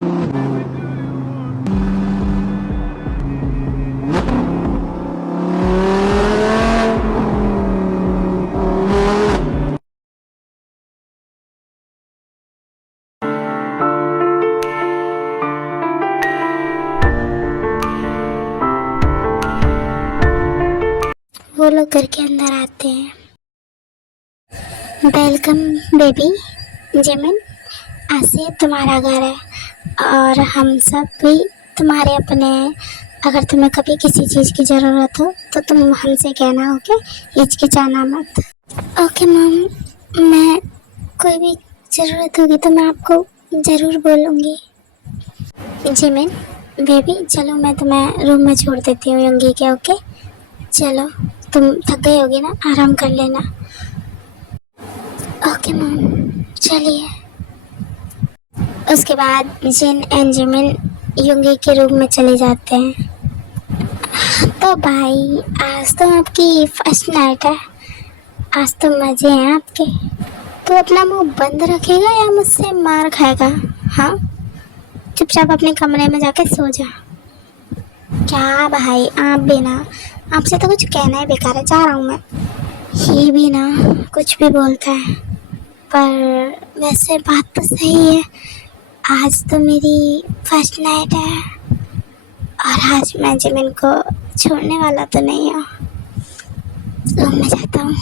वो लोग घर के अंदर आते हैं। वेलकम बेबी जेमिन, आज से तुम्हारा घर है और हम सब भी तुम्हारे अपने हैं। अगर तुम्हें कभी किसी चीज़ की ज़रूरत हो तो तुम हमसे कहना, ओके? हिचकिचाना मत। ओके मॉम, मैं कोई भी ज़रूरत होगी तो मैं आपको ज़रूर बोलूँगी। जेमिन बेबी, चलो मैं तुम्हें रूम में छोड़ देती हूँ यंगी के, ओके? चलो, तुम थक गई होगी ना, आराम कर लेना। ओके मॉम, चलिए। उसके बाद जिन एंड जिमिन युंगी के रूम में चले जाते हैं। तो भाई, आज तो आपकी फर्स्ट नाइट है, आज तो मजे हैं आपके। तो अपना मुंह बंद रखेगा या मुझसे मार खाएगा? हाँ, चुपचाप अपने कमरे में जाके सो जा। क्या भाई, आप भी ना, आपसे तो कुछ कहना ही बेकार है, जा रहा हूँ मैं। ये भी ना कुछ भी बोलता है, पर वैसे बात तो सही है। आज तो मेरी फर्स्ट नाइट है और आज मैं जिमिन को छोड़ने वाला तो नहीं हूँ। तो मैं जाता हूँ।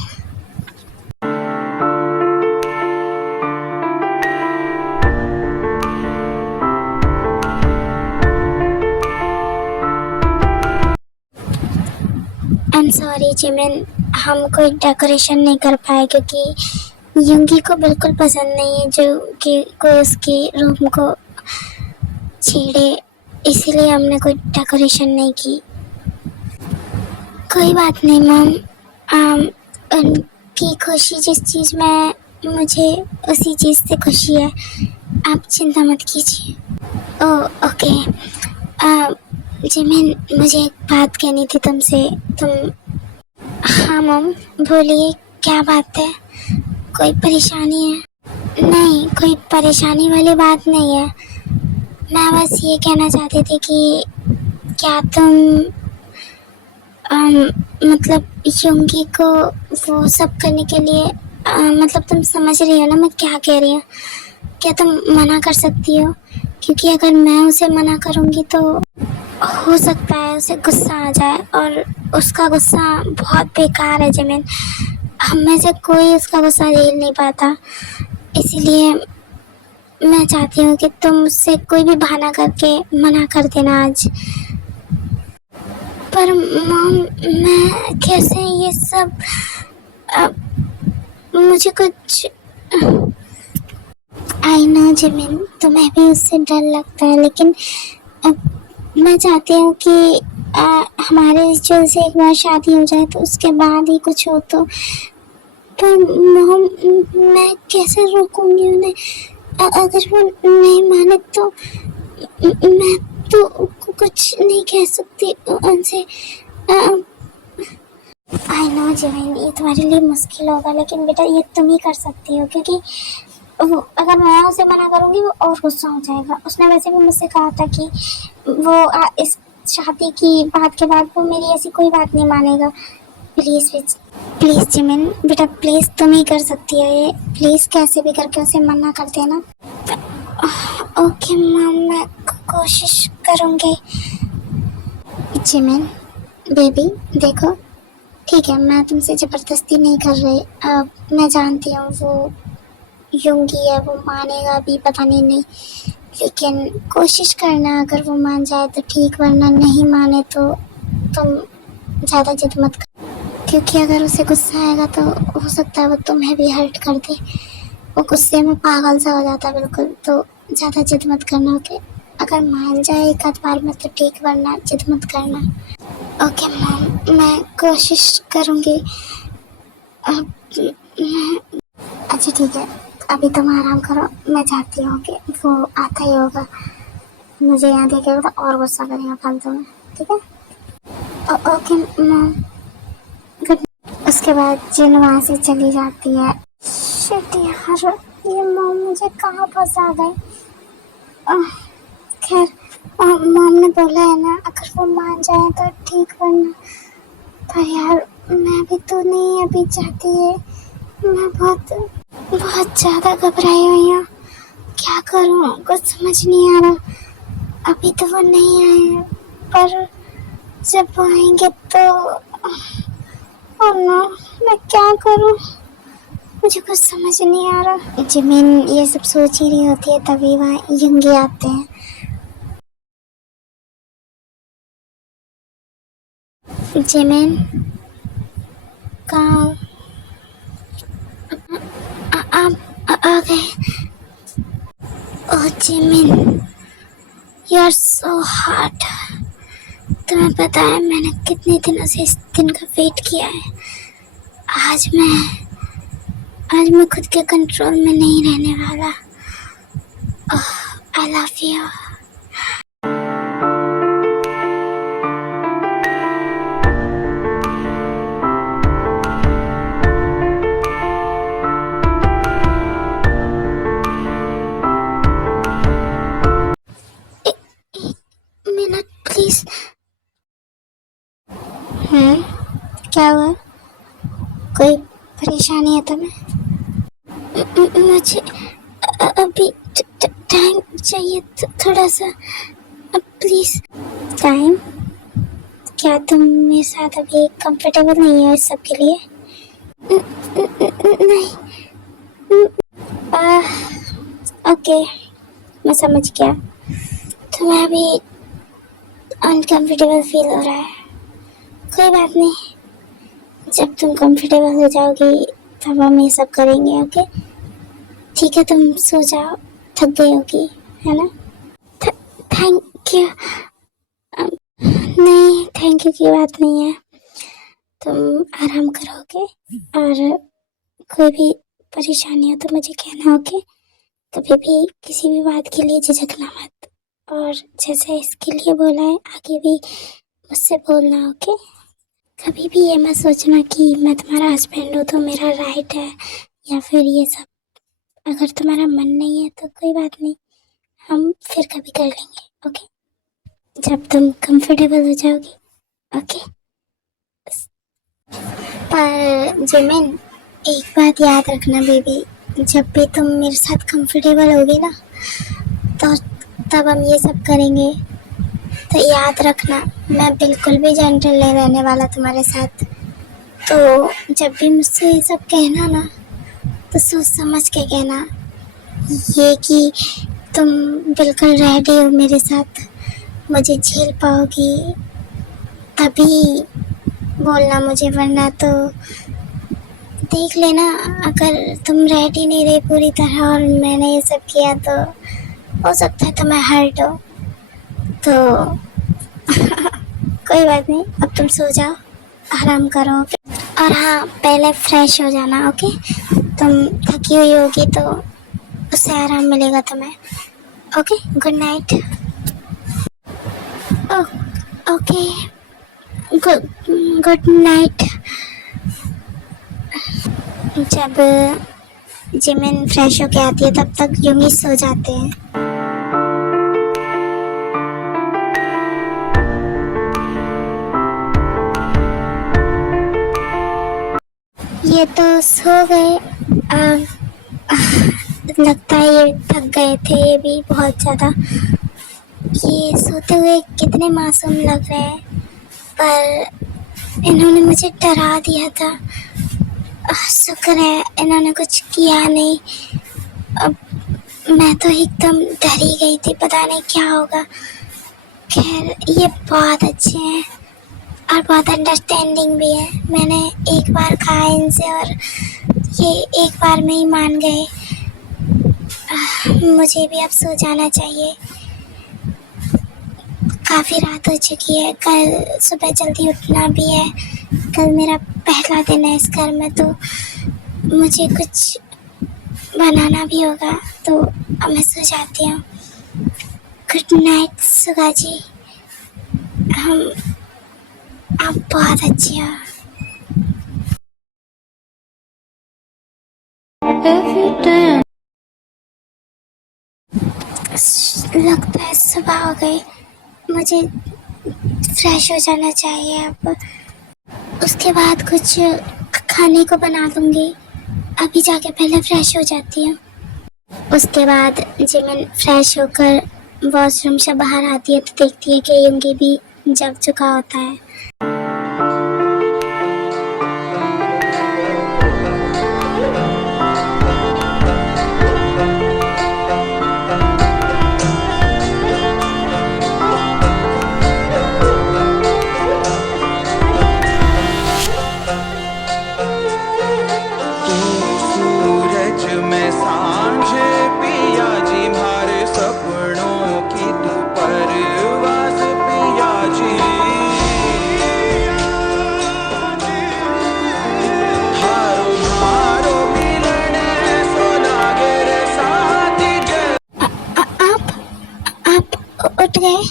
आई एम सॉरी जिमिन, हम कोई डेकोरेशन नहीं कर पाए क्योंकि युंगी को बिल्कुल पसंद नहीं है जो कि कोई उसकी रूम को छेड़े, इसीलिए हमने कोई डेकोरेशन नहीं की। कोई बात नहीं मॉम, उनकी खुशी जिस चीज़ में मुझे उसी चीज़ से खुशी है, आप चिंता मत कीजिए। ओके। जिमिन, मुझे एक बात कहनी थी तुमसे। तुम? हाँ मॉम, बोलिए, क्या बात है? कोई परेशानी है? नहीं, कोई परेशानी वाली बात नहीं है। मैं बस ये कहना चाहती थी कि क्या तुम मतलब युंगी को वो सब करने के लिए मतलब तुम समझ रही हो ना मैं क्या कह रही हूँ? क्या तुम मना कर सकती हो? क्योंकि अगर मैं उसे मना करूँगी तो हो सकता है उसे गुस्सा आ जाए और उसका गुस्सा बहुत बेकार है जिमिन। हम में से कोई उसका गुस्सा झेल नहीं पाता, इसीलिए मैं चाहती हूँ कि तुम उससे कोई भी बहाना करके मना कर देना आज। पर मॉम, मैं कैसे ये सब मुझे कुछ आई नो जिमिन, तुम्हें भी उससे डर लगता है, लेकिन मैं चाहती हूँ कि हमारे रिचुअल से एक बार शादी हो जाए तो उसके बाद ही कुछ हो तो। पर मॉम, मैं कैसे रोकूंगी उन्हें? अगर वो नहीं माने तो मैं तो कुछ नहीं कह सकती उनसे। आई नो जिमिन, ये तुम्हारे लिए मुश्किल होगा, लेकिन बेटा ये तुम ही कर सकती हो, क्योंकि वो अगर मैं उसे मना करूँगी वो और गुस्सा हो जाएगा। उसने वैसे भी मुझसे कहा था कि वो इस शादी की बात के बाद वो मेरी ऐसी कोई बात नहीं मानेगा। प्लीज़ प्लीज़ जिमिन बेटा, प्लीज़ तुम ही कर सकती हो ये, प्लीज़ कैसे भी करके उसे मना कर देना। ओके मॉम, मैं कोशिश करूँगी। जिमिन बेबी देखो, ठीक है, मैं तुमसे ज़बरदस्ती नहीं कर रही। मैं जानती हूँ वो युंगी है, वो मानेगा भी पता नहीं, लेकिन कोशिश करना, अगर वो मान जाए तो ठीक, वरना नहीं माने तो तुम ज़्यादा जिद मत कर, क्योंकि अगर उसे गुस्सा आएगा तो हो सकता है वो तुम्हें भी हर्ट कर दे। वो गुस्से में पागल सा हो जाता है बिल्कुल, तो ज़्यादा जिद मत करना, ओके? अगर मान जाए एक आध बार में तो ठीक, वरना जिद मत करना। ओके मॉम, मैं कोशिश करूँगी। अच्छा ठीक है, अभी तुम आराम करो, मैं चाहती हूँ कि वो आता ही होगा, मुझे यहाँ देखेगा तो और गुस्सा करेगा फालतू में, ठीक है? Okay mom, good. उसके बाद जिन वहाँ से चली जाती है। शिट यार, ये मॉम मुझे कहाँ फंसा गए। खैर मॉम ने बोला है ना, अगर वो मान जाए तो ठीक, वरना पर यार मैं भी तो नहीं अभी चाहती है। मैं बहुत बहुत ज़्यादा घबराई हुई हूँ। क्या करूँ कुछ समझ नहीं आ रहा। अभी तो वो नहीं आए, पर जब वो आएंगे तो ओह नो, मैं क्या करूँ, मुझे कुछ समझ नहीं आ रहा। जिमिन ये सब सोच ही रही होती है, तभी वहाँ यंगे आते हैं। जिमिन कहाँ हो? आप आ गए? Oh Jimin, you are so hard. तुम्हें पता है मैंने कितने दिनों से इस दिन का वेट किया है। आज मैं खुद के कंट्रोल में नहीं रहने वाला। I love you. Minute please. क्या हुआ? कोई परेशानी है तुम्हें? मुझे अभी टाइम चाहिए, थोड़ा सा प्लीज। टाइम? क्या तुम मेरे साथ अभी कंफर्टेबल नहीं हो इस सब के लिए? नहीं। ओके, मैं समझ गया। तुम्हें अभी अनकंफर्टेबल फील हो रहा है, कोई बात नहीं। जब तुम कंफर्टेबल हो जाओगी तब हम ये सब करेंगे। ओके ठीक है, तुम सो जाओ, थक गई होगी है ना? Thank you. नहीं, थैंक यू की बात नहीं है। तुम आराम करोगे, और कोई भी परेशानी हो तो मुझे कहना। ओके, कभी भी किसी भी बात के लिए झिझकना मत, और जैसे इसके लिए बोला है आगे भी मुझसे बोलना। ओके, कभी भी ये मत सोचना कि मैं तुम्हारा हस्बैंड हूँ तो मेरा राइट है, या फिर ये सब। अगर तुम्हारा मन नहीं है तो कोई बात नहीं, हम फिर कभी कर लेंगे। ओके, जब तुम कंफर्टेबल हो जाओगी। ओके, पर जिमिन एक बात याद रखना बेबी, जब भी तुम मेरे साथ कंफर्टेबल होगी ना तो तब हम ये सब करेंगे। तो याद रखना, मैं बिल्कुल भी जेंटल नहीं रहने वाला तुम्हारे साथ। तो जब भी मुझसे ये सब कहना ना तो सोच समझ के कहना, ये कि तुम बिल्कुल रेडी हो मेरे साथ, मुझे झेल पाओगी तभी बोलना मुझे, वरना तो देख लेना। अगर तुम रेडी नहीं रही पूरी तरह और मैंने ये सब किया तो हो सकता है तुम्हें हर्ट हो। तो कोई बात नहीं, अब तुम सो जाओ, आराम करो। और हाँ, पहले फ्रेश हो जाना। ओके, तुम थकी हुई होगी तो उससे आराम मिलेगा तुम्हें। Okay, good night. Okay, good night. जब जिमिन फ्रेश होके आती है तब तक यूंगी सो जाते हैं। ये तो सो गए। लगता है ये थक गए थे ये भी बहुत ज़्यादा। ये सोते हुए कितने मासूम लग रहे हैं, पर इन्होंने मुझे डरा दिया था। शुक्र है इन्होंने कुछ किया नहीं। अब मैं तो एकदम डर ही गई थी, पता नहीं क्या होगा। खैर ये बहुत अच्छे हैं और बहुत अंडरस्टैंडिंग भी है। मैंने एक बार कहा इनसे और ये एक बार में ही मान गए। मुझे भी अब सो जाना चाहिए, काफ़ी रात हो चुकी है। कल सुबह जल्दी उठना भी है, कल मेरा पहला दिन है इस घर में, तो मुझे कुछ बनाना भी होगा। तो अब मैं सो जाती हूँ। गुड नाइट सुगा जी, आप बहुत अच्छी हो। लगता है सुबह हो गई, मुझे फ्रेश हो जाना चाहिए अब। उसके बाद कुछ खाने को बना दूंगी। अभी जाके पहले फ्रेश हो जाती हूँ। उसके बाद जिमिन फ्रेश होकर वॉशरूम से बाहर आती है तो देखती है कि युंगी भी जग चुका होता है। सूरज में सांझ पिया जी, मारे सपनों की तू परवाज़ पिया जी। हारो हारो मिलन सोनागर साथी आप उठ गए?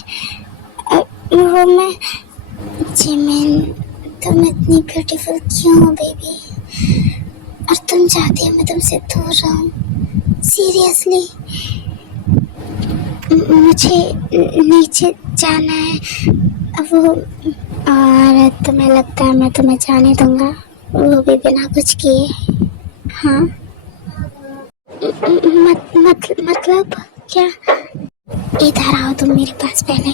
वो मैं जिमिन, तुम इतनी ब्यूटीफुल क्यों हो बेबी? और तुम चाहती हो मैं तुमसे दूर रहूं? सीरियसली? मुझे नीचे जाना है वो, और तुम्हें लगता है मैं तुम्हें जाने दूंगा, वो भी बिना कुछ किए? हाँ, मतलब क्या? इधर आओ तुम मेरे पास पहले।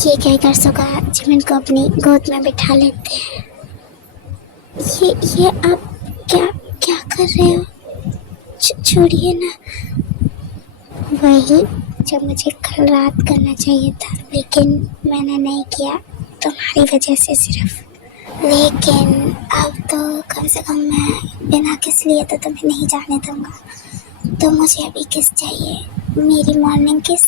ये कहकर सुगा जिमिन को अपनी गोद में बिठा लेते हैं। ये आप क्या क्या कर रहे हो? छोड़िए ना। वही जो मुझे कल रात करना चाहिए था, लेकिन मैंने नहीं किया तुम्हारी वजह से सिर्फ। लेकिन अब तो कम से कम मैं बिना किस लिए तो तुम्हें नहीं जाने दूंगा। तो मुझे अभी किस चाहिए? मेरी मॉर्निंग किस,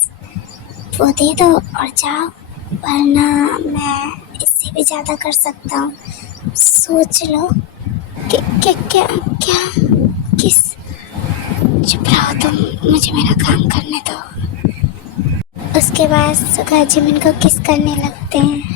वो दे दो और जाओ, वरना मैं इससे भी ज़्यादा कर सकता हूँ। सोच लो। क्या क्या क्या किस? चुप रहो तुम, मुझे मेरा काम करने दो। उसके बाद सुगा जिमिन को किस करने लगते हैं।